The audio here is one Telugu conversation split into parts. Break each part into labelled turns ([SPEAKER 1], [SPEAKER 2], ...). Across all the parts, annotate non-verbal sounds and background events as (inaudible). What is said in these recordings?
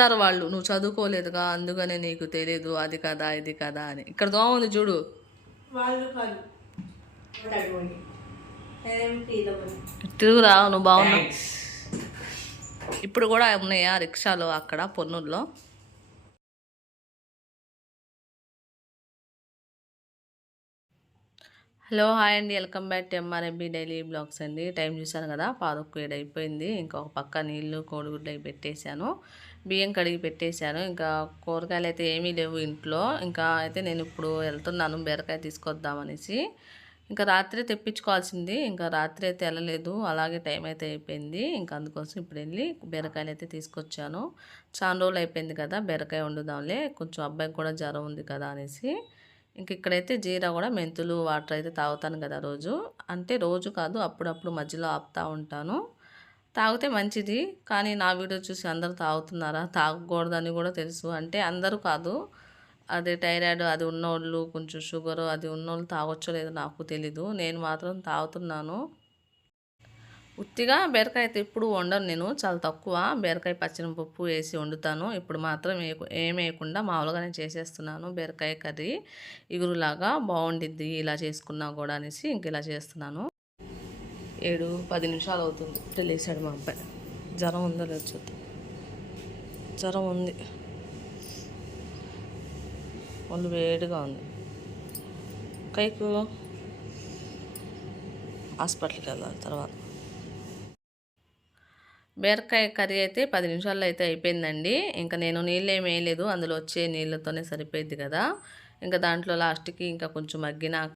[SPEAKER 1] చెప్తారు వాళ్ళు నువ్వు చదువుకోలేదుగా అందుకనే నీకు తెలియదు అది కదా ఇది కదా అని. ఇక్కడ దోమ ఉంది చూడు.
[SPEAKER 2] వాళ్ళు కాదు. అడగండి. ఏం తీదమని
[SPEAKER 1] తిరుగురా నువ్వు బాగున్నావు ఇప్పుడు కూడా ఉన్నాయా రిక్షాలు అక్కడ పొన్నూరులో? హలో హాయ్ అండి. Welcome back to MRMB daily vlogs అండి. టైం చూశాను కదా పాదొక్కు ఏడు అయిపోయింది ఇంకొక పక్క నీళ్ళు కోడిగుడ్లు అవి పెట్టేశాను. బియ్యం కడిగి పెట్టేశాను. ఇంకా కూరగాయలు అయితే ఏమీ లేవు ఇంట్లో. ఇంకా అయితే నేను ఇప్పుడు వెళ్తున్నాను బీరకాయ తీసుకొద్దామనేసి. ఇంకా రాత్రి తెప్పించుకోవాల్సింది. ఇంకా రాత్రి అయితే వెళ్ళలేదు. అలాగే టైం అయితే అయిపోయింది. ఇంకా అందుకోసం ఇప్పుడు వెళ్ళి బీరకాయలు అయితే తీసుకొచ్చాను. చాలా రోజులు అయిపోయింది కదా బీరకాయ వండుదాంలే. కొంచెం అబ్బాయికి కూడా జ్వరం ఉంది కదా అనేసి. ఇంక ఇక్కడైతే జీరా కూడా మెంతులు వాటర్ అయితే తాగుతాను కదా రోజు. అంటే రోజు కాదు అప్పుడప్పుడు మధ్యలో ఆపుతా ఉంటాను. తాగితే మంచిది కానీ నా వీడియో చూసి అందరూ తాగుతున్నారా? తాగకూడదని కూడా తెలుసు. అంటే అందరూ కాదు. అదే థైరాయిడ్ అది ఉన్నోళ్ళు కొంచెం షుగర్ అది ఉన్నోళ్ళు తాగొచ్చో లేదో నాకు తెలీదు. నేను మాత్రం తాగుతున్నాను. ఉత్తిగా బీరకాయ అయితే ఇప్పుడు వండను నేను. చాలా తక్కువ. బీరకాయ పచ్చనిపప్పు వేసి వండుతాను. ఇప్పుడు మాత్రం ఏం వేయకుండా మామూలుగానే చేసేస్తున్నాను. బీరకాయ కర్రీ ఇగురులాగా బాగుండిద్ది. ఇలా చేసుకున్నా కూడా అనేసి ఇంక ఇలా చేస్తున్నాను. ఏడు పది నిమిషాలు అవుతుంది. ఇట్లా లేచాడు మా అబ్బాయి. జ్వరం ఉందో లేదో జ్వరం ఉంది. ఒళ్ళు వేడిగా ఉంది. కైకు హాస్పిటల్కి వెళ్ళాలి తర్వాత. బీరకాయ కర్రీ అయితే పది నిమిషాల్లో అయితే అయిపోయిందండి. ఇంకా నేను నీళ్ళు ఏమి వేయలేదు. అందులో వచ్చే నీళ్ళతోనే సరిపోయింది కదా. ఇంకా దాంట్లో లాస్ట్కి ఇంకా కొంచెం మగ్గిన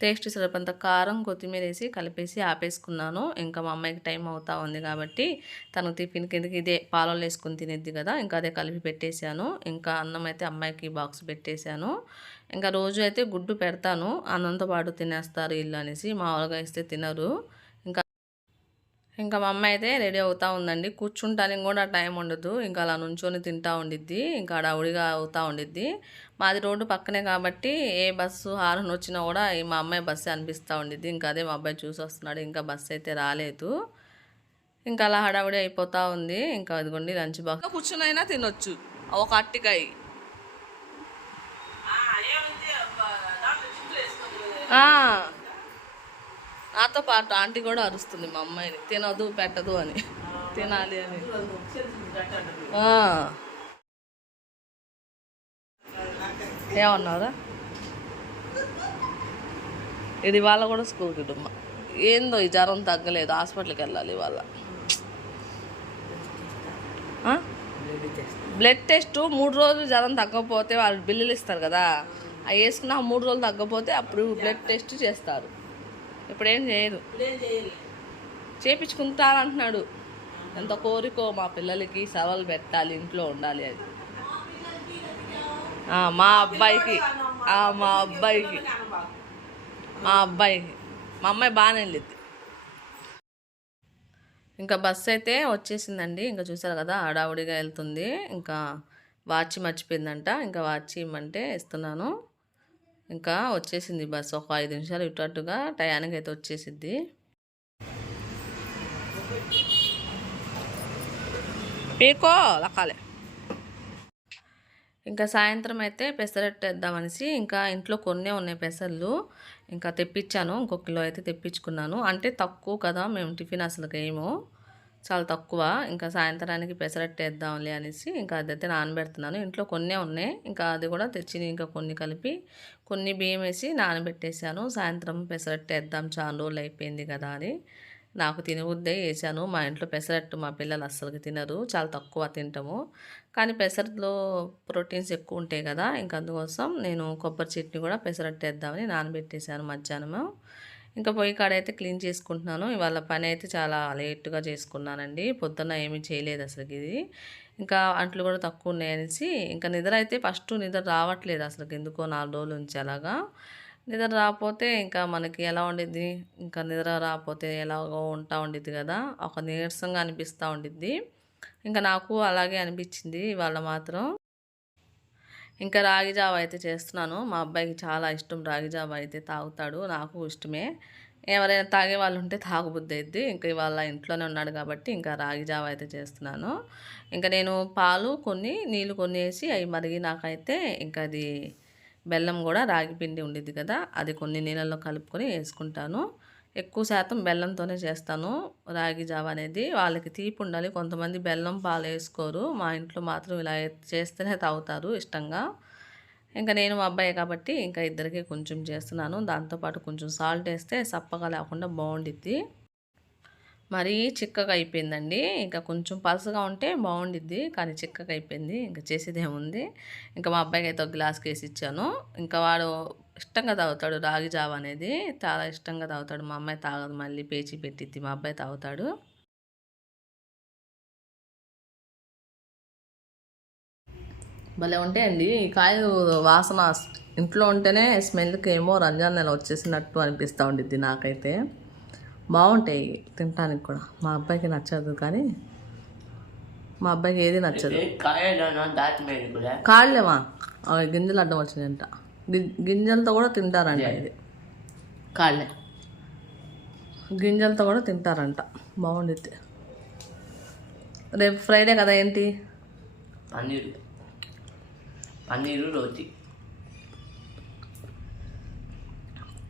[SPEAKER 1] టేస్ట్ సరిపంత కారం కొత్తిమీర వేసి కలిపేసి ఆపేసుకున్నాను. ఇంకా మా అమ్మాయికి టైం అవుతా ఉంది కాబట్టి తను టిఫిన్ కిందకి ఇదే పాలలో వేసుకుని తినేద్ది కదా ఇంకా అదే కలిపి పెట్టేశాను. ఇంకా అన్నం అయితే అమ్మాయికి బాక్స్ పెట్టేశాను. ఇంకా రోజు అయితే గుడ్డు పెడతాను. అన్నంతో పాటు తినేస్తారు ఇల్లు అనేసి మామూలుగా ఇస్తే తినరు. ఇంకా మా అమ్మ అయితే రెడీ అవుతా ఉందండి. కూర్చుంటానికి కూడా టైం ఉండదు. ఇంకా అలా నుంచొని తింటా ఉండిద్ది. ఇంకా అడావుడిగా అవుతా ఉండిద్ది. మాది రోడ్డు పక్కనే కాబట్టి ఏ బస్సు హారన్ వచ్చినా కూడా ఈ మా అమ్మాయి బస్సే అనిపిస్తూ ఉండిద్ది. ఇంకా అదే మా అబ్బాయి చూసి వస్తున్నాడు ఇంకా బస్సు అయితే రాలేదు. ఇంకా అలా హడావుడి అయిపోతా ఉంది. ఇంకా అదిగోండి లంచ్ బాక్స్. కూర్చునైనా తినొచ్చు. ఒక అట్టికాయ. ఆ. నాతో పాటు ఆంటీ కూడా అరుస్తుంది మా అమ్మాయిని. తినదు పెట్టదు అని. తినాలి అని. ఏమన్నారా ఇది వాళ్ళ కూడా స్కూల్కి డుమ్మ. ఏందో ఈ జ్వరం తగ్గలేదు హాస్పిటల్కి వెళ్ళాలి ఇవాళ. బ్లడ్ టెస్ట్ మూడు రోజులు జ్వరం తగ్గకపోతే వాళ్ళు బిల్లులు ఇస్తారు కదా. అవి వేసుకున్న మూడు రోజులు తగ్గపోతే అప్పుడు బ్లడ్ టెస్ట్ చేస్తారు. ఇప్పుడు ఏం చేయరు చేపించుకుంటారంటున్నాడు ఎంత కోరికో మా పిల్లలకి సవాలు పెట్టాలి ఇంట్లో ఉండాలి అది. మా అబ్బాయికి మా అబ్బాయికి మా అబ్బాయికి. మా అమ్మాయి బాగానే వెళ్ళిద్ది ఇంకా బస్సు అయితే వచ్చేసిందండి. ఇంకా చూసారు కదా హడావుడిగా వెళ్తుంది. ఇంకా వాచ్ మర్చిపోయిందంట. ఇంకా వాచ్ ఇమ్మంటే ఇస్తున్నాను. ఇంకా వచ్చేసింది బస్సు ఒక ఐదు నిమిషాలు ఇటు అటుగా టయానికి అయితే వచ్చేసిద్ది. పీకో లకాలే. ఇంకా సాయంత్రం అయితే పెసరట్టు వేద్దామనేసి ఇంకా ఇంట్లో కొన్నే ఉన్నాయి పెసర్లు. ఇంకా తెప్పించాను ఇంకొక కిలో అయితే తెప్పించుకున్నాను. అంటే తక్కువ కదా మేము టిఫిన్ అసలు ఏమో చాలా తక్కువ. ఇంకా సాయంత్రానికి పెసరట్టు వేద్దాంలే అనేసి ఇంకా అదైతే నానబెడుతున్నాను. ఇంట్లో కొన్నే ఉన్నాయి. ఇంకా అది కూడా తెచ్చి ఇంకా కొన్ని కలిపి కొన్ని బియ్యం వేసి నానబెట్టేశాను. సాయంత్రం పెసరట్టు వేద్దాం చాలా రోజులు అయిపోయింది కదా అని నాకు తినవద్దే వేసాను మా ఇంట్లో పెసరట్టు మా పిల్లలు అస్సలు తినరు. చాలా తక్కువ తింటాము. కానీ పెసరట్లో ప్రోటీన్స్ ఎక్కువ ఉంటాయి కదా ఇంకా అందుకోసం నేను కొబ్బరి చట్నీ కూడా పెసరట్టు వేద్దామని నానబెట్టేశాను మధ్యాహ్నము. ఇంకా పొయ్యి కాడ అయితే క్లీన్ చేసుకుంటున్నాను. ఇవాళ పని అయితే చాలా లేట్గా చేసుకున్నానండి. పొద్దున్న ఏమీ చేయలేదు అసలుకి ఇది. ఇంకా అంట్లు కూడా తక్కువ ఉన్నాయనేసి ఇంకా నిద్ర అయితే ఫస్ట్ నిద్ర రావట్లేదు అసలు ఎందుకో నాలుగు రోజులు ఉంచి అలాగా. నిద్ర రాకపోతే ఇంకా మనకి ఎలా ఉండిద్ది? ఇంకా నిద్ర రాకపోతే ఎలాగో ఉంటా ఉండిద్ది కదా. ఒక నీరసంగా అనిపిస్తూ ఉండిద్ది. ఇంకా నాకు అలాగే అనిపించింది ఇవాళ మాత్రం. ఇంకా రాగి జావ అయితే చేస్తున్నాను. మా అబ్బాయికి చాలా ఇష్టం రాగి జావ అయితే తాగుతాడు. నాకు ఇష్టమే. ఎవరైనా తాగే వాళ్ళు ఉంటే తాగుబుద్ధి అయింది ఇంకా ఇవాళ ఇంట్లోనే ఉన్నాడు కాబట్టి ఇంకా రాగి జావ అయితే చేస్తున్నాను. ఇంకా నేను పాలు కొన్ని నీళ్ళు కొన్ని వేసి అవి మరిగినాకైతే ఇంకా అది బెల్లం కూడా రాగి పిండి ఉండిద్ది కదా అది కొన్ని నీళ్ళల్లో కలుపుకొని వేసుకుంటాను. ఎక్కువ శాతం బెల్లంతోనే చేస్తాను. రాగి జావ అనేది వాళ్ళకి తీపి ఉండాలి. కొంతమంది బెల్లం పాలు వేసుకోరు. మా ఇంట్లో మాత్రం ఇలా చేస్తేనే తాగుతారు ఇష్టంగా. ఇంకా నేను మా అబ్బాయి కాబట్టి ఇంకా ఇద్దరికి కొంచెం చేస్తున్నాను. దాంతోపాటు కొంచెం సాల్ట్ వేస్తే సప్పగా లేకుండా బాగుండిద్ది. మరీ చిక్కగా అయిపోయిందండి. ఇంకా కొంచెం పలసగా ఉంటే బాగుండిద్ది కానీ చిక్కగా అయిపోయింది. ఇంకా చేసేదేముంది ఇంకా మా అబ్బాయికి అయితే ఒక గ్లాస్కి వేసి ఇచ్చాను. ఇంకా వాడు ఇష్టంగా తాగుతాడు రాగి జావ అనేది. చాలా ఇష్టంగా తాగుతాడు. మా అమ్మాయి తాగదు మళ్ళీ పేచి పెట్టిద్ది. మా అబ్బాయి తాగుతాడు. భలే ఉంటాయండి. ఈ కాయలు వాసన ఇంట్లో ఉంటేనే స్మెల్కి ఏమో రంజాన్ నెల వచ్చేసినట్టు అనిపిస్తూ ఉండిద్ది నాకైతే. బాగుంటాయి తినడానికి కూడా. మా అబ్బాయికి నచ్చదు కానీ మా అబ్బాయికి ఏది నచ్చదు. కాళ్ళేమా? అవి గింజలు అడ్డం వచ్చినాయంట. గి- గింజలతో కూడా తింటారంట ఇది.
[SPEAKER 3] కాళ్ళే.
[SPEAKER 1] గింజలతో కూడా తింటారంట. బాగుండిద్ది. రేపు ఫ్రైడే కదా ఏంటి?
[SPEAKER 3] పన్నీరు. పన్నీరు రోటి.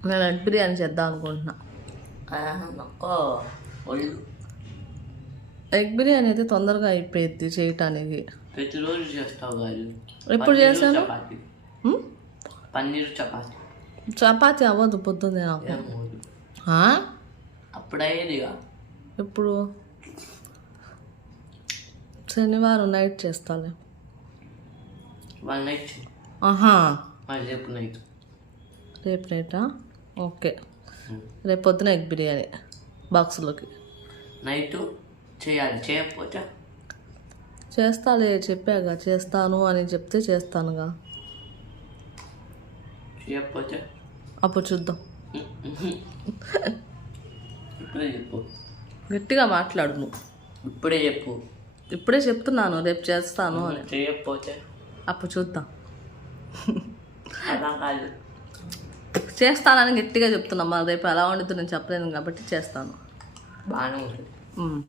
[SPEAKER 1] నేను బిర్యానీ చేద్దాం అనుకుంటున్నా. ఎగ్ బిర్యానీ అయితే తొందరగా అయిపోయింది చేయటానికి.
[SPEAKER 3] ప్రతిరోజు చేస్తావు కాదు
[SPEAKER 1] ఎప్పుడు చేశాను?
[SPEAKER 3] పన్నీరు చపాతి.
[SPEAKER 1] చపాతి అవ్వదు పొద్దున్నే నాకు?
[SPEAKER 3] అప్పుడయ్యేదిగా
[SPEAKER 1] ఇప్పుడు శనివారం నైట్ చేస్తాలే.
[SPEAKER 3] వాళ్ళ నైట్
[SPEAKER 1] ఆహా.
[SPEAKER 3] రేపు నైట్.
[SPEAKER 1] రేపు నైటా? ఓకే. రేపు పొద్దున ఎగ్ బిర్యానీ బాక్స్లోకి.
[SPEAKER 3] నైట్ చేయాలి. చేయకపోతే?
[SPEAKER 1] చేస్తాలే చెప్పాగా. చేస్తాను అని చెప్తే చేస్తానుగా.
[SPEAKER 3] చేయకపోతే?
[SPEAKER 1] అప్పుడు చూద్దాం. (laughs)
[SPEAKER 3] ఇప్పుడే చెప్పు.
[SPEAKER 1] గట్టిగా మాట్లాడు నువ్వు.
[SPEAKER 3] ఇప్పుడే చెప్పు.
[SPEAKER 1] ఇప్పుడే చెప్తున్నాను రేపు చేస్తాను అని.
[SPEAKER 3] చేయకపోతే?
[SPEAKER 1] అప్పుడు చూద్దాం.
[SPEAKER 3] అలా కాదు.
[SPEAKER 1] చేస్తానని గట్టిగా చెప్తున్నా మరి రేపు ఎలా వండుతూ నేను చెప్పలేను కాబట్టి చేస్తాను.
[SPEAKER 3] బాగానే ఉంటుంది.
[SPEAKER 1] మ్మ్.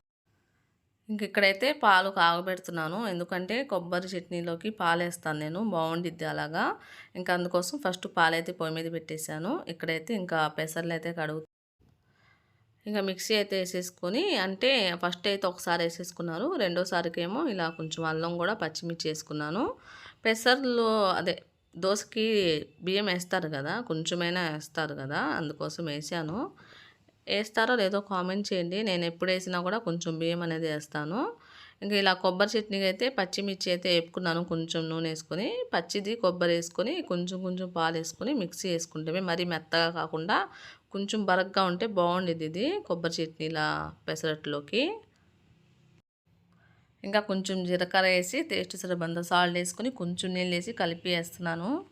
[SPEAKER 1] ఇంక ఇక్కడైతే పాలు కాగబెడుతున్నాను. ఎందుకంటే కొబ్బరి చట్నీలోకి పాలు వేస్తాను నేను బాగుండిద్ది అలాగా. ఇంకా అందుకోసం ఫస్ట్ పాలైతే పొయ్యి మీద పెట్టేశాను. ఇక్కడైతే ఇంకా పెసర్లు అయితే కడుగు ఇంకా మిక్సీ అయితే వేసేసుకొని అంటే ఫస్ట్ అయితే ఒకసారి వేసేసుకున్నారు. రెండోసారికి ఏమో ఇలా కొంచెం అల్లం కూడా పచ్చిమిర్చి వేసుకున్నాను. పెసర్లు అదే దోశకి బియ్యం వేస్తారు కదా కొంచెమైనా వేస్తారు కదా అందుకోసం వేసాను. వేస్తారో లేదో కామెంట్ చేయండి. నేను ఎప్పుడు వేసినా కూడా కొంచెం బియ్యం అనేది వేస్తాను. ఇంకా ఇలా కొబ్బరి చట్నీకి అయితే పచ్చిమిర్చి అయితే వేపుకున్నాను కొంచెం నూనె వేసుకొని. పచ్చిది కొబ్బరి వేసుకొని కొంచెం కొంచెం పాలు వేసుకొని మిక్సీ వేసుకుంటే మరీ మెత్తగా కాకుండా కొంచెం బరగ్గా ఉంటే బాగుండేది ఇది కొబ్బరి చట్నీలా పెసరట్లోకి. ఇంకా కొంచెం జీలకర్ర వేసి టేస్ట్ సరిబంద సాల్ట్ వేసుకుని కొంచెం నీళ్ళు వేసి కలిపి వేస్తున్నాను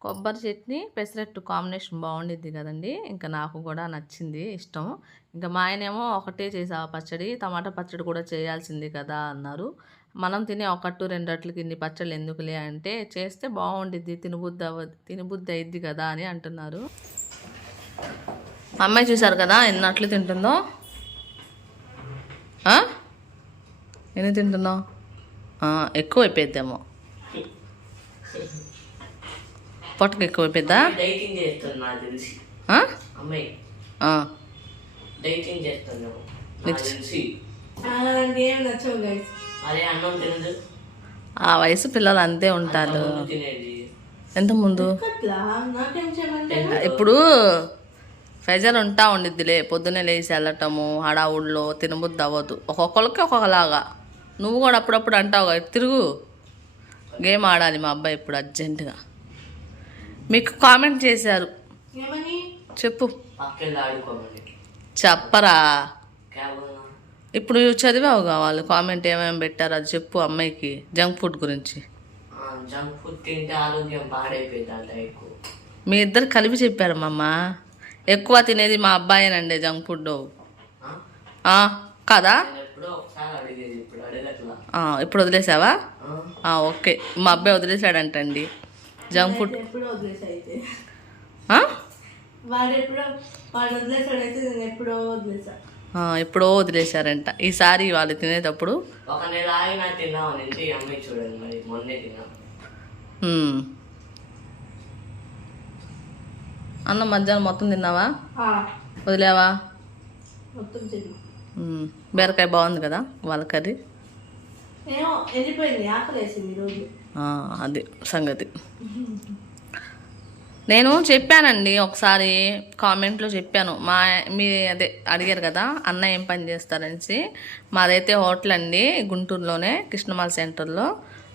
[SPEAKER 1] కొబ్బరి చట్నీ పెసరట్టు కాంబినేషన్ బాగుండిద్ది కదండి. ఇంకా నాకు కూడా నచ్చింది ఇష్టం. ఇంకా మా ఆయనేమో ఒకటే చేసా పచ్చడి టమాటా పచ్చడి కూడా చేయాల్సింది కదా అన్నారు. మనం తినే ఒకటి రెండట్లకి ఇన్ని పచ్చళ్ళు ఎందుకులే అంటే చేస్తే బాగుండిద్ది తినబుద్ధి అవ తినబుద్ధి అయిద్ది కదా అని అంటున్నారు. మా అమ్మాయి చూసారు కదా ఎన్ని అట్లు తింటుందో? ఆ? ఎన్ని తింటున్నావు? ఆ, ఎక్కువ అయిపోయిద్దేమో పొట్టకు ఎక్కువ
[SPEAKER 3] తెలిసి.
[SPEAKER 1] ఆ?
[SPEAKER 3] అమ్మాయి.
[SPEAKER 1] ఆ.
[SPEAKER 3] డైటింగ్ చేస్తున్నాము నాకు తెలిసి.
[SPEAKER 2] అలాంటి ఏం నచ్చవు గైస్
[SPEAKER 3] అదే అన్నం తినదు.
[SPEAKER 1] ఆ వయసు పిల్లలు అంతే ఉంటారు. ఎంత ముందు? ఇప్పుడు ప్రెజర్ ఉంటా ఉండిద్దిలే. పొద్దున్నే లేచి వెళ్ళటము హడావుడిలో తినబుద్ధి అవ్వదు. ఒక్కొక్కరికి ఒక్కొక్కలాగా. నువ్వు కూడా అప్పుడప్పుడు అంటావు కదా, తిరుగు. గేమ్ ఆడాలి మా అబ్బాయి ఇప్పుడు అర్జెంటుగా. మీకు కామెంట్ చేశారు.
[SPEAKER 2] ఏమని?
[SPEAKER 1] చెప్పు. చెప్పరా. ఇప్పుడు చదివావుగా వాళ్ళు కామెంట్ ఏమేమి పెట్టారు అది చెప్పు అమ్మాయికి జంక్ ఫుడ్ గురించి.
[SPEAKER 3] జంక్ ఫుడ్ తింటే ఆరోగ్యం పాడైపోయింది అంట ఎక్కువ
[SPEAKER 1] మీ ఇద్దరు కలిపి చెప్పారు మమ్మ ఎక్కువ తినేది మా అబ్బాయేనండి జంక్ ఫుడ్ కదా?
[SPEAKER 3] ఇప్పుడు
[SPEAKER 1] వదిలేసావా? ఓకే. మా అబ్బాయి వదిలేసాడంటండి. Junk food.
[SPEAKER 2] ఎప్పుడో
[SPEAKER 1] వదిలేశారంట ఈసారి వాళ్ళు తినేటప్పుడు. అన్నం మధ్యాహ్నం మొత్తం తిన్నావా? వదిలేవా. బీరకాయ బాగుంది కదా వాళ్ళ కర్రీ?
[SPEAKER 2] ఏమో వెళ్ళిపోయింది ఆకలి వేసింది ఈరోజు
[SPEAKER 1] ఆ, అది సంగతి. నేను చెప్పానండి ఒకసారి కామెంట్లో చెప్పాను. మా మీ అదే అడిగారు కదా అన్న ఏం పని చేస్తారనేసి. మాదైతే హోటల్ అండి గుంటూరులోనే కృష్ణమాల సెంటర్లో.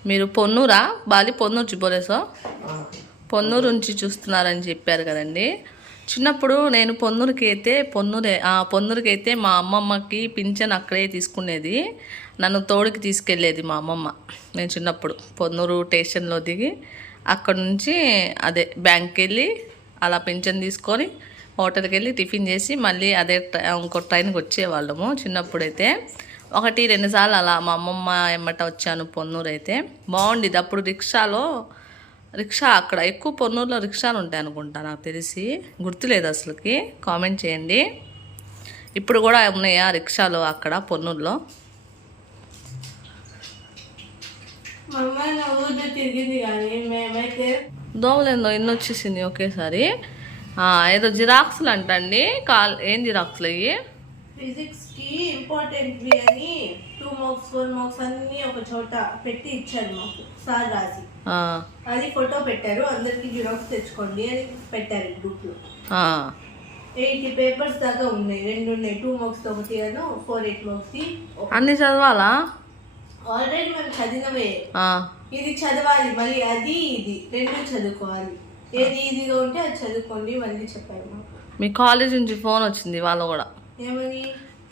[SPEAKER 1] మీరు పొన్నూరా? బాలి పొన్నూరు చిబోలేసో పొన్నూరు నుంచి చూస్తున్నారని చెప్పారు కదండి. చిన్నప్పుడు నేను పొన్నూరుకి అయితే పొన్నూరే ఆ, అయితే మా అమ్మమ్మకి పింఛన్ అక్కడే తీసుకునేది. నన్ను తోడుకి తీసుకెళ్ళేది మా అమ్మమ్మ. నేను చిన్నప్పుడు పొన్నూరు స్టేషన్లో దిగి అక్కడ నుంచి అదే బ్యాంక్కి వెళ్ళి అలా పింఛన్ తీసుకొని హోటల్కి వెళ్ళి టిఫిన్ చేసి మళ్ళీ అదే ట్రై- ఇంకో ట్రైన్కి వచ్చేవాళ్ళము చిన్నప్పుడైతే. ఒకటి రెండుసార్లు అలా మా అమ్మమ్మ ఎమ్మట వచ్చాను పొన్నూరు అయితే బాగుండేది అప్పుడు రిక్షాలో రిక్షా అక్కడ ఎక్కువ పొన్నూరులో రిక్షాలు ఉంటాయి అనుకుంటా నాకు తెలిసి. గుర్తులేదు అసలుకి. కామెంట్ చేయండి. ఇప్పుడు కూడా ఉన్నాయా రిక్షాలు అక్కడ పొన్నూరులో? దోమలేందో ఎన్ని వచ్చేసింది ఒకేసారి? ఏదో జిరాక్స్లు అంటండి. కాల్ ఏం జిరాక్స్లు అయ్యి
[SPEAKER 2] ఫిజిక్స్కి ఇంపార్టెంట్ అని టూ మార్క్స్ ఫోర్ మార్క్స్ అన్ని ఒక చోట పెట్టి ఇచ్చారు మాకు. సార్ రాసి. అది ఫోటో పెట్టారు. అందరికి జిరాక్స్ తెచ్చుకోండి అని పెట్టారు
[SPEAKER 1] గ్రూప్లో.
[SPEAKER 2] ఎయిటీ పేపర్స్ దాకా ఉన్నాయి. రెండు ఉన్నాయి. టూ మార్క్స్ ఒకటి అను ఫోర్ ఎయిట్ మార్క్స్
[SPEAKER 1] అన్ని చదవాలా?
[SPEAKER 2] ఆల్రెడీ మనం చదివినవే. ఇది చదవాలి. మళ్ళీ అది ఇది. రెండు చదువుకోవాలి. ఏది ఈజీగా ఉంటే అది చదువుకోండి మళ్ళీ చెప్పారు మాకు.
[SPEAKER 1] మీ కాలేజ్ నుంచి ఫోన్ వచ్చింది వాళ్ళు కూడా.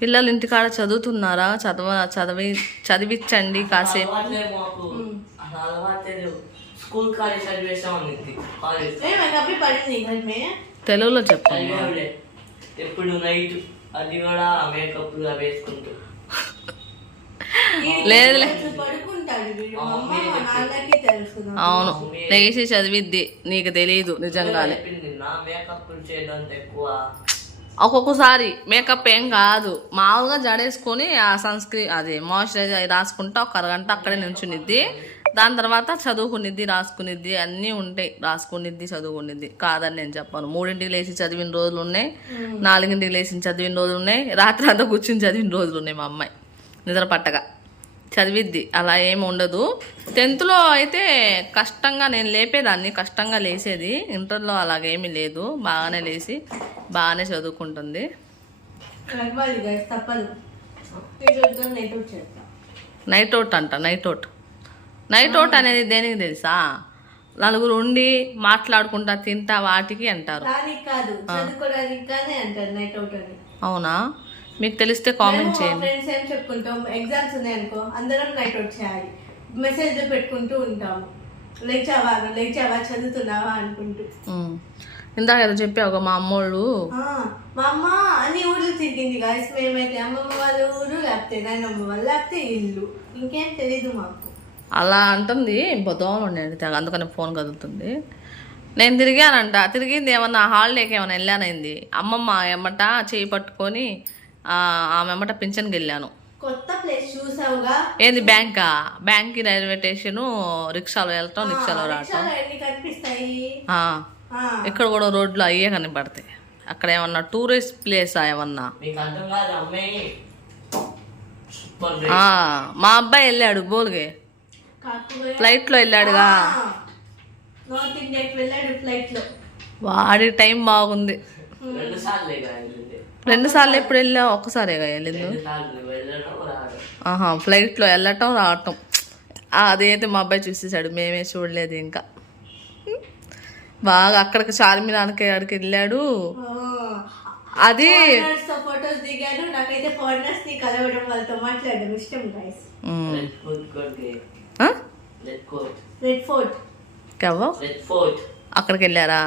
[SPEAKER 1] పిల్లలు ఇంటికాడ చదువుతున్నారా? చదవ చదివి చదివించండి కాసేపు. తెలుగులో చెప్పండి
[SPEAKER 3] ఎప్పుడు నైట్ అది కూడా మేకప్
[SPEAKER 1] లేదులే. అవును. లేచి చదివిద్ది. నీకు తెలియదు నిజంగానే.
[SPEAKER 3] మేకప్ చేయడం ఎక్కువ
[SPEAKER 1] ఒక్కొక్కసారి మేకప్ ఏం కాదు. మామూలుగా జడేసుకొని ఆ స్క్రీన్ అది మాయిశ్చరైజర్ రాసుకుంటా ఒక అరగంట అక్కడే నిల్చునిద్ది. దాని తర్వాత చదువుకునిద్ది రాసుకునిద్ది అన్నీ ఉంటాయి. రాసుకునిద్ది చదువుకునిద్ది. కాదని నేను చెప్పాను. మూడింటికి లేచి చదివిన రోజులు ఉన్నాయి. నాలుగింటికి లేచి చదివిన రోజులు ఉన్నాయి. రాత్రి అంతా కూర్చుని చదివిన రోజులు ఉన్నాయి మా అమ్మాయి. నిద్ర పట్టగా. చదివిద్ది. అలా ఏమి ఉండదు. టెన్త్లో అయితే కష్టంగా నేను లేపేదాన్ని. కష్టంగా లేసేది. ఇంటర్లో అలాగేమీ లేదు. బాగానే లేచి బాగానే చదువుకుంటుంది.
[SPEAKER 2] నైట్ అవుట్
[SPEAKER 1] అంట నైట్ అవుట్ నైట్ అవుట్ అనేది దేనికి తెలుసా? నలుగురు ఉండి మాట్లాడుకుంటా తింటా వాటికి అంటారు. అవునా? మీకు తెలిస్తే కామెంట్ చేయండి.
[SPEAKER 2] ఫ్రెండ్స్ ఏం చెప్పుకుంటాం? ఎగ్జామ్స్ ఉన్నాయనుకో అందరం నైట్ అవుట్ చేయాలి మెసేజ్ పెట్టుకుంటూ ఉంటాము లేచావా? లేచావా? చదువుతున్నావా అనుకుంటూ.
[SPEAKER 1] ఇందాక ఏదో చెప్పావు మా అమ్మోళ్ళు.
[SPEAKER 2] మా అమ్మ అన్ని ఊర్లు తిరిగింది గాయస్ మేమైతే అమ్మమ్మ వాళ్ళ ఊరు లేకపోతే నాయనమ్మ వాళ్ళు లేకపోతే ఇల్లు. ఇంకేం తెలీదు మాకు.
[SPEAKER 1] అలా అంటుంది. బొదోలు ఉండండి అందుకని ఫోన్ కదులుతుంది. నేను తిరిగానంట. తిరిగింది ఏమన్నా హాలిడేకి ఏమైనా వెళ్ళానైంది అమ్మమ్మ ఎమ్మట చేయి పట్టుకొని ఆమె ఎమ్మట పింఛన్కి వెళ్ళాను
[SPEAKER 2] కొత్త ప్లేస్ చూసావుగా?
[SPEAKER 1] ఏంది బ్యాంకా? బ్యాంక్కి రైల్వే స్టేషను రిక్షాలో వెళ్ళటం రిక్షాలో రావటం ఇక్కడ కూడా రోడ్లు అయ్యే కనపడతాయి అక్కడ ఏమన్నా టూరిస్ట్ ప్లేసా ఏమన్నా? మా అబ్బాయి వెళ్ళాడు బోల్గే వెళ్ళాడుగా.
[SPEAKER 2] ఫ్లైట్లో
[SPEAKER 1] వాడి టైం బాగుంది.
[SPEAKER 3] రెండు సార్లు
[SPEAKER 1] ఎప్పుడు వెళ్ళావు ఒక్కసారిగా వెళ్ళింది. ఆహా ఫ్లైట్లో వెళ్ళటం రావటం. ఆ, అదైతే మా అబ్బాయి చూసేసాడు. మేమే చూడలేదు ఇంకా. బాగా అక్కడికి చార్మినార్కి అక్కడికి వెళ్ళాడు. అది
[SPEAKER 2] ఫారినర్స్తో ఫొటోస్ దిగాను. నాకైతే ఫారినర్స్ని కలవడం వాళ్ళతో మాట్లాడడం ఇష్టం గైస్
[SPEAKER 1] ఉమ్.
[SPEAKER 3] రెడ్ ఫోర్ట్ కొట్టి
[SPEAKER 1] ఆ?
[SPEAKER 3] రెడ్ కోట్
[SPEAKER 2] రెడ్ ఫోర్ట్
[SPEAKER 1] కేవో
[SPEAKER 3] రెడ్ ఫోర్ట్
[SPEAKER 1] అక్కడికి వెళ్ళారా?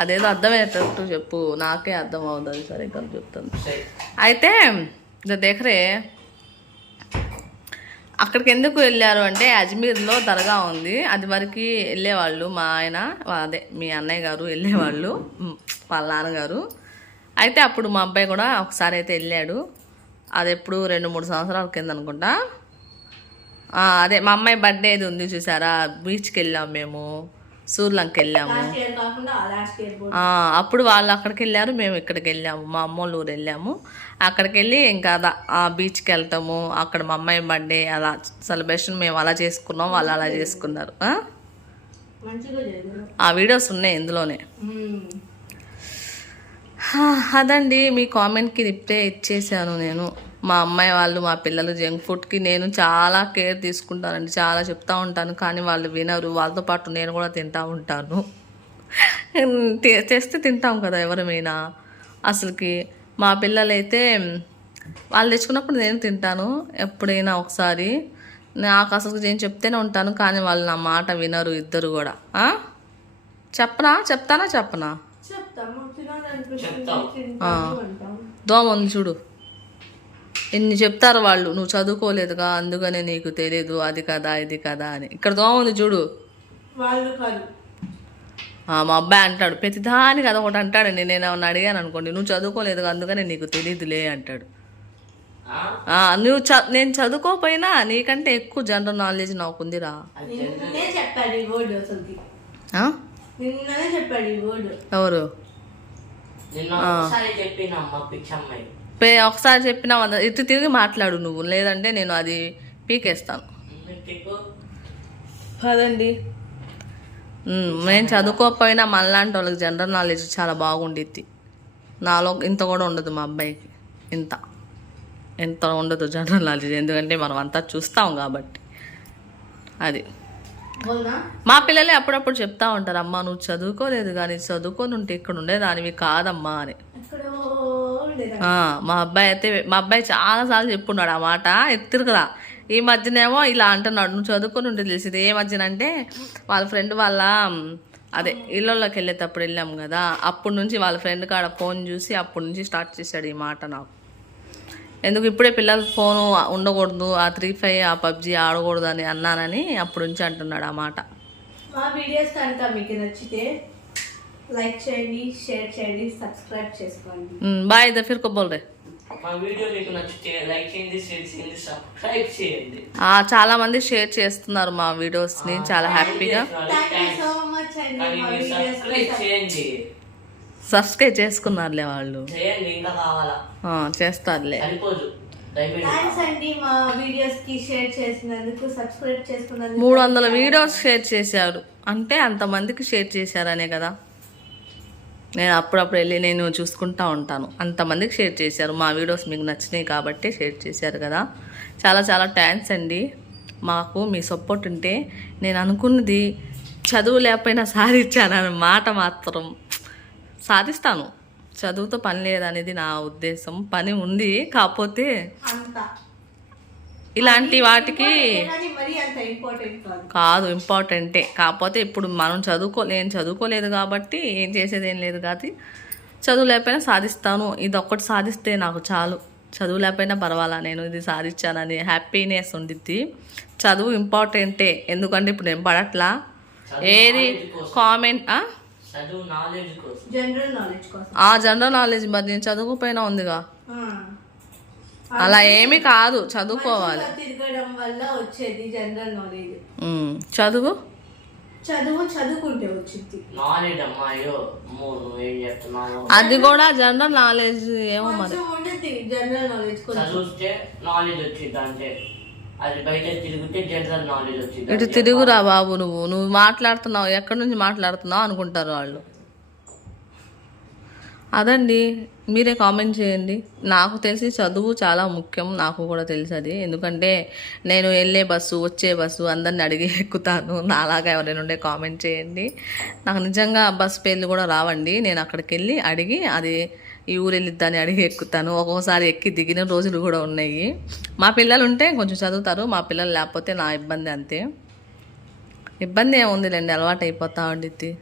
[SPEAKER 1] అదేదో అర్థమయ్యేటట్టు చెప్పు. నాకే అర్థం అవుతుంది సరే ఇక్కడ చెప్తాను అయితే దేఖరే అక్కడికి ఎందుకు వెళ్ళారు అంటే అజ్మీర్లో దర్గా ఉంది. అది వరకు వెళ్ళేవాళ్ళు మా ఆయన అదే మీ అన్నయ్య గారు వెళ్ళేవాళ్ళు వాళ్ళ నాన్నగారు. అయితే అప్పుడు మా అబ్బాయి కూడా ఒకసారి అయితే వెళ్ళాడు. అది ఎప్పుడు రెండు మూడు సంవత్సరాల కింద అనుకుంటా. అదే మా అమ్మాయి బర్త్డే ఇది ఉంది చూసారా? బీచ్కి వెళ్ళాం మేము. సూర్లంకి వెళ్ళాము అప్పుడు వాళ్ళు అక్కడికి వెళ్ళారు మేము ఇక్కడికి వెళ్ళాము మా అమ్మోళ్ళ ఊరు వెళ్ళాము అక్కడికి వెళ్ళి ఇంకా అదా ఆ బీచ్కి వెళ్తాము అక్కడ మా అమ్మాయి బర్త్డే అలా సెలబ్రేషన్ మేము అలా చేసుకున్నాం వాళ్ళు అలా చేసుకున్నారు. ఆ? వీడియోస్ ఉన్నాయి ఇందులోనే. అదండి. మీ కామెంట్కి రిప్లై ఇచ్చేసాను నేను. మా అమ్మాయి వాళ్ళు మా పిల్లలు జంక్ ఫుడ్కి నేను చాలా కేర్ తీసుకుంటానండి. చాలా చెప్తా ఉంటాను కానీ వాళ్ళు వినరు. వాళ్ళతో పాటు నేను కూడా తింటా ఉంటాను. తెస్తే తింటాం కదా ఎవరమైనా. అసలుకి మా పిల్లలైతే వాళ్ళు తెచ్చుకున్నప్పుడు నేను తింటాను ఎప్పుడైనా ఒకసారి. నాకు అసలు నేను చెప్తేనే ఉంటాను కానీ వాళ్ళు నా మాట వినరు ఇద్దరు కూడా? చెప్పనా? చెప్తానా? చెప్పనా? దోమ ఉంది చూడు. ఎన్ని చెప్తారు వాళ్ళు? నువ్వు చదువుకోలేదుగా అందుకనే నీకు తెలియదు అది కదా ఇది కదా అని. ఇక్కడ దోమ ఉంది చూడు.
[SPEAKER 2] వాళ్ళు కాదు.
[SPEAKER 1] ఆ, మా అబ్బాయి అంటాడు ప్రతిదానికి అది ఒకటి అంటాడండి నేను ఏమన్నా అడిగాను అనుకోండి నువ్వు చదువుకోలేదుగా అందుకనే నీకు తెలియదులే అంటాడు.
[SPEAKER 3] ఆ?
[SPEAKER 1] ఆ, నువ్వు చ నేను చదువుకోపోయినా నీకంటే ఎక్కువ జనరల్ నాలెడ్జ్
[SPEAKER 2] ఈ వర్డ్
[SPEAKER 1] ఎవరు?
[SPEAKER 3] నిన్న ఒకసారి
[SPEAKER 1] చెప్పినా ఇటు తిరిగి మాట్లాడు నువ్వు లేదంటే నేను అది పీకేస్తాను. పదండి. మేము చదువుకోకపోయినా మనలాంటి వాళ్ళకి జనరల్ నాలెడ్జ్ చాలా బాగుండిద్ది. నాలో ఇంత కూడా ఉండదు మా అబ్బాయికి ఇంత. ఇంత ఉండదు జనరల్ నాలెడ్జ్ ఎందుకంటే మనం అంతా చూస్తాం కాబట్టి. అది. మా పిల్లలే అప్పుడప్పుడు చెప్తా ఉంటారు అమ్మా నువ్వు చదువుకోలేదు కానీ చదువుకొని ఉంటే ఇక్కడ ఉండేదానివి కాదమ్మా అని. మా అబ్బాయి అయితే మా అబ్బాయి చాలాసార్లు చెప్పున్నాడు ఆ మాట. ఎత్తిరుకురా. ఈ మధ్యనేమో ఇలా అంటున్నాడు. నువ్వు చదువుకొని ఉంటే తెలిసింది. ఏ మధ్యన అంటే వాళ్ళ ఫ్రెండ్ వాళ్ళ అదే ఇళ్ళలోకి వెళ్ళేటప్పుడు వెళ్ళాం కదా. అప్పటి నుంచి వాళ్ళ ఫ్రెండ్ కాడ ఫోన్ చూసి అప్పటి నుంచి స్టార్ట్ చేశాడు ఈ మాట నాకు. ఎందుకు ఇప్పుడే పిల్లలు ఫోను ఉండకూడదు ఆ త్రీ ఫైవ్ ఆ పబ్జి ఆడకూడదు అని అన్నానని అప్పటి నుంచి అంటున్నాడు ఆ మాట.
[SPEAKER 2] మా వీడియోస్ కనుక మీకు నచ్చితే లైక్ చేయండి షేర్ చేయండి సబ్స్క్రైబ్ చేసుకోండి.
[SPEAKER 1] బాయ్ ద ఫిర్ బోల్ రే.
[SPEAKER 3] మా వీడియో మీకు నచ్చితే లైక్ చేయండి షేర్ చేయండి సబ్స్క్రైబ్ చేయండి.
[SPEAKER 1] ఆ, చాలా మంది షేర్ చేస్తున్నారు మా వీడియోస్ని చాలా హ్యాపీగా.
[SPEAKER 2] వీడియోస్
[SPEAKER 3] సబ్స్క్రైబ్ చేయండి.
[SPEAKER 1] సబ్స్క్రైబ్ చేసుకున్నారులే వాళ్ళు.
[SPEAKER 3] చేయండి ఇంకా కావాలా?
[SPEAKER 1] ఆ, చేస్తారులే.
[SPEAKER 3] సరిపోదు. దయచేసి.
[SPEAKER 2] థ్యాంక్స్ అండి మా వీడియోస్కి షేర్ చేసినందుకు సబ్స్క్రైబ్ చేసుకున్నందుకు.
[SPEAKER 1] మూడు వందల వీడియోస్ షేర్ చేశారు. అంటే అంతమందికి షేర్ చేశారనే కదా. నేను అప్పుడప్పుడు వెళ్ళి నేను చూసుకుంటా ఉంటాను. అంతమందికి షేర్ చేశారు. మా వీడియోస్ మీకు నచ్చినాయి కాబట్టి షేర్ చేశారు కదా. చాలా చాలా థ్యాంక్స్ అండి. మాకు మీ సపోర్ట్ ఉంటే నేను అనుకున్నది చదువు లేకపోయినా సాధించానని మాట మాత్రం సాధిస్తాను. చదువుతో పని లేదనేది నా ఉద్దేశం. పని ఉంది కాకపోతే ఇలాంటి వాటికి
[SPEAKER 2] కానీ మరీ అంత ఇంపార్టెంట్ కాదు.
[SPEAKER 1] కాదు ఇంపార్టెంటే కాకపోతే ఇప్పుడు మనం చదువుకో నేను చదువుకోలేదు కాబట్టి ఏం చేసేది ఏం లేదు కాబట్టి చదువు లేకపోయినా సాధిస్తాను. ఇది ఒక్కటి సాధిస్తే నాకు చాలు. చదువు లేకపోయినా పర్వాలా నేను ఇది సాధించానని హ్యాపీనెస్ ఉండిద్ది. చదువు ఇంపార్టెంటే ఎందుకంటే ఇప్పుడు నేను పడట్లా? ఏది? కామెంట్
[SPEAKER 3] చదువు నాలెడ్జ్ కోసం.
[SPEAKER 2] జనరల్ నాలెడ్జ్ కోసం.
[SPEAKER 1] ఆ జనరల్ నాలెడ్జ్ మరి నేను చదువుకోపోయినా ఉందిగా.
[SPEAKER 2] ఆ.
[SPEAKER 1] అలా ఏమీ కాదు చదువుకోవాలి.
[SPEAKER 2] తిరగడం వల్ల వచ్చేది జనరల్ నాలెడ్జ్
[SPEAKER 1] చదువు?
[SPEAKER 2] చదువు చదువుకుంటే వచ్చింది
[SPEAKER 3] నాలెడ్జ్ అమ్మాయో అమ్మో నువ్వేం చెప్తున్నావు?
[SPEAKER 1] అది కూడా జనరల్ నాలెడ్జ్ ఏమో మరి.
[SPEAKER 2] ఉండేది జనరల్ నాలెడ్జ్
[SPEAKER 3] వచ్చింది అంటే అది బయట తిరిగితే జనరల్ నాలెడ్జ్ వచ్చింది
[SPEAKER 1] ఇటు తిరుగురా బాబు నువ్వు. నువ్వు మాట్లాడుతున్నావు ఎక్కడి నుంచి మాట్లాడుతున్నావు అనుకుంటారు వాళ్ళు. అదండి. మీరే కామెంట్ చేయండి. నాకు తెలిసి చదువు చాలా ముఖ్యం. నాకు కూడా తెలుసు అది. ఎందుకంటే నేను వెళ్ళే బస్సు వచ్చే బస్సు అందరిని అడిగి ఎక్కుతాను. నాలాగా ఎవరైనా ఉండే కామెంట్ చేయండి. నాకు నిజంగా బస్ పేర్లు కూడా రావండి. నేను అక్కడికి వెళ్ళి అడిగి అది ఈ ఊరు వెళ్ళిద్దాని అడిగి ఎక్కుతాను. ఒక్కోసారి ఎక్కి దిగిన రోజులు కూడా ఉన్నాయి. మా పిల్లలు ఉంటే కొంచెం చదువుతారు. మా పిల్లలు లేకపోతే నా ఇబ్బంది అంతే. ఇబ్బంది ఏముందిలేండి. అలవాటు అయిపోతా ఉండిద్ది.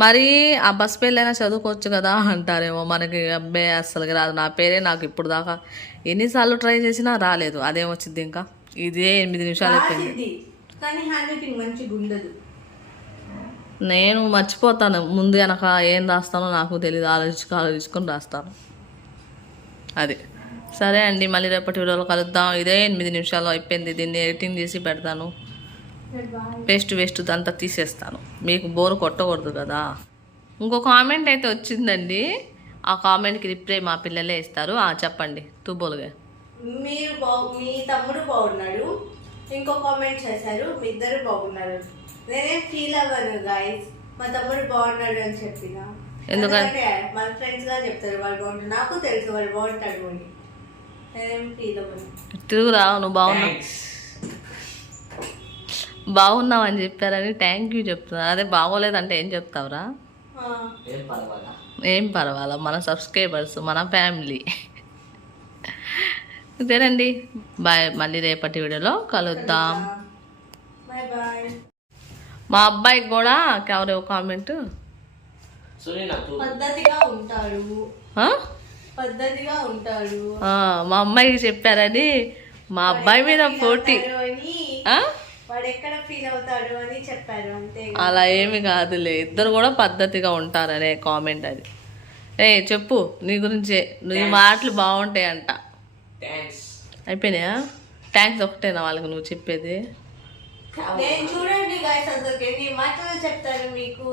[SPEAKER 1] మరి ఆ బస్ పేర్లైనా చదువుకోవచ్చు కదా అంటారేమో మనకి. అబ్బాయి అస్సలుకి రాదు. నా పేరే నాకు ఇప్పుడు దాకా ఎన్నిసార్లు ట్రై చేసినా రాలేదు. అదేం వచ్చింది ఇంకా? ఇదే ఎనిమిది నిమిషాలు అయిపోయింది. నేను మర్చిపోతాను. ముందు వెనక ఏం రాస్తానో నాకు తెలియదు ఆలోచించుకు ఆలోచించుకొని రాస్తాను. అది. సరే అండి. మళ్ళీ రేపటి వీడియోలో కలుద్దాం. ఇదే ఎనిమిది నిమిషాలు అయిపోయింది. దీన్ని ఎడిటింగ్ చేసి పెడతాను. పేస్ట్ వేస్ట్ అంతా తీసేస్తాను. మీకు బోర్ కొట్టకూడదు కదా. ఇంకో కామెంట్ అయితే వచ్చిందండి. ఆ కామెంట్కి రిప్లై మా పిల్లలే ఇస్తారు. ఆ చెప్పండి. తుబ్బోలుగా
[SPEAKER 2] మీరు బాగు మీ తమ్ముడు బాగున్నాడు. ఇంకో కామెంట్ చేశారు. మీ ఇద్దరు బాగున్నారు. నేనేం ఫీల్ అవ్వను గాయస్ మా తమ్ముడు బాగున్నాడు అని చెప్పిన? ఎందుకంటే మన ఫ్రెండ్స్గా చెప్తారు. వాళ్ళు బాగుంటారు. నాకు తెలుసు వాళ్ళు బాగుంటాడు అని. నేనేం ఫీల్ అవ్వను.
[SPEAKER 1] తిరుగురా నువ్వు బాగున్నావు. బాగున్నావు అని చెప్పారని థ్యాంక్ యూ చెప్తున్నారు అదే బాగోలేదంటే ఏం చెప్తావురా?
[SPEAKER 2] ఆ,
[SPEAKER 3] ఏం పర్వాలా?
[SPEAKER 1] మన సబ్స్క్రైబర్స్ మన ఫ్యామిలీ ఇదేనండి. బాయ్ మళ్ళీ రేపటి వీడియోలో కలుద్దాం. మా అబ్బాయికి కూడా ఎవరు కామెంట్
[SPEAKER 3] సునీనా తూ.
[SPEAKER 2] పద్ధతిగా ఉంటాడు. పద్ధతిగా ఉంటాడు.
[SPEAKER 1] మా అమ్మాయికి చెప్పారని మా అబ్బాయి మీద పోటీ?
[SPEAKER 2] వాడు ఎక్కడ ఫీల్ అవుతాడు అని చెప్పారు అంతే
[SPEAKER 1] అలా ఏమి కాదులే. ఇద్దరు కూడా పద్ధతిగా ఉంటారనే కామెంట్ అది. ఏ చెప్పు నీ గురించే. నీ మాటలు బాగుంటాయంట.
[SPEAKER 3] థ్యాంక్స్
[SPEAKER 1] అయిపోయినాయా? థ్యాంక్స్ ఒకటేనా వాళ్ళకి నువ్వు చెప్పేది?
[SPEAKER 2] నేను చూడండి గాయస్ అసలు ఎన్ని మాటలు చెప్తాను మీకు.